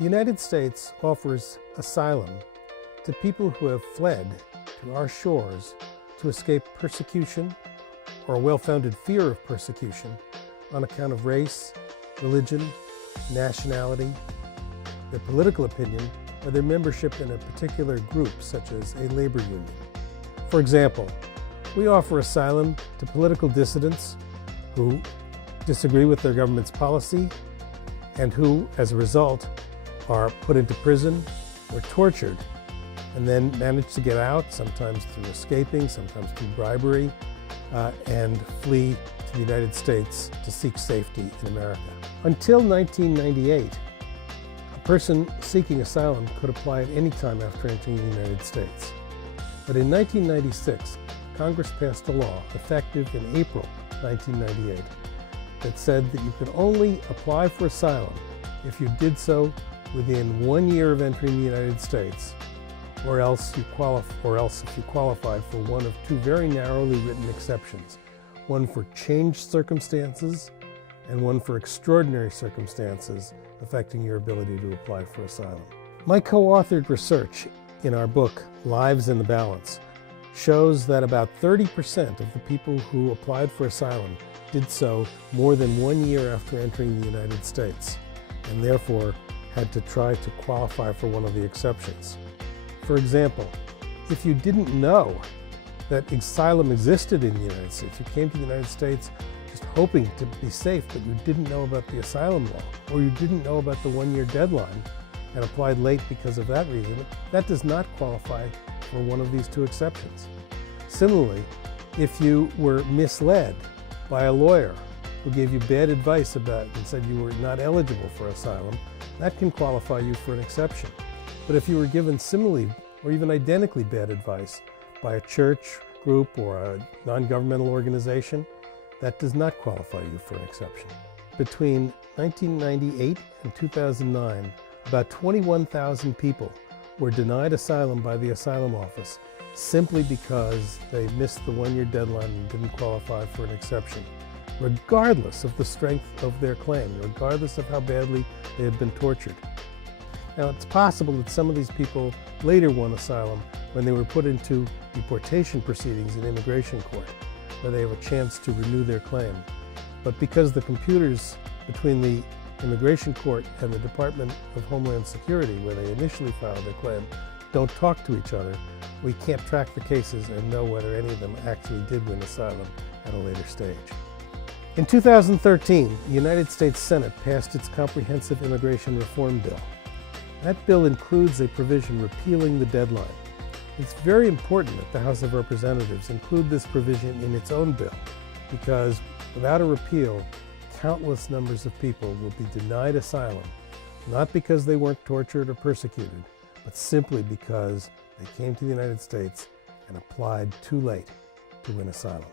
The United States offers asylum to people who have fled to our shores to escape persecution or a well-founded fear of persecution on account of race, religion, nationality, their political opinion, or their membership in a particular group, such as a labor union. For example, we offer asylum to political dissidents who disagree with their government's policy and who, as a result, are put into prison or tortured and then manage to get out, sometimes through escaping, sometimes through bribery, and flee to the United States to seek safety in America. Until 1998, a person seeking asylum could apply at any time after entering the United States. But in 1996, Congress passed a law, effective in April 1998, that said that you could only apply for asylum if you did so within 1 year of entering the United States, or else if you qualified for one of two very narrowly written exceptions, one for changed circumstances and one for extraordinary circumstances affecting your ability to apply for asylum. My co-authored research in our book, Lives in the Balance, shows that about 30% of the people who applied for asylum did so more than 1 year after entering the United States, and therefore had to try to qualify for one of the exceptions. For example, if you didn't know that asylum existed in the United States, you came to the United States just hoping to be safe, but you didn't know about the asylum law, or you didn't know about the 1 year deadline and applied late because of that reason, that does not qualify for one of these two exceptions. Similarly, if you were misled by a lawyer who gave you bad advice about and said you were not eligible for asylum, that can qualify you for an exception. But if you were given similarly or even identically bad advice by a church group or a non-governmental organization, that does not qualify you for an exception. Between 1998 and 2009, about 21,000 people were denied asylum by the Asylum Office simply because they missed the 1 year deadline and didn't qualify for an exception, regardless of the strength of their claim, regardless of how badly they had been tortured. Now, it's possible that some of these people later won asylum when they were put into deportation proceedings in immigration court, where they have a chance to renew their claim. But because the computers between the immigration court and the Department of Homeland Security, where they initially filed their claim, don't talk to each other, we can't track the cases and know whether any of them actually did win asylum at a later stage. In 2013, the United States Senate passed its Comprehensive Immigration Reform Bill. That bill includes a provision repealing the deadline. It's very important that the House of Representatives include this provision in its own bill, because without a repeal, countless numbers of people will be denied asylum, not because they weren't tortured or persecuted, but simply because they came to the United States and applied too late to win asylum.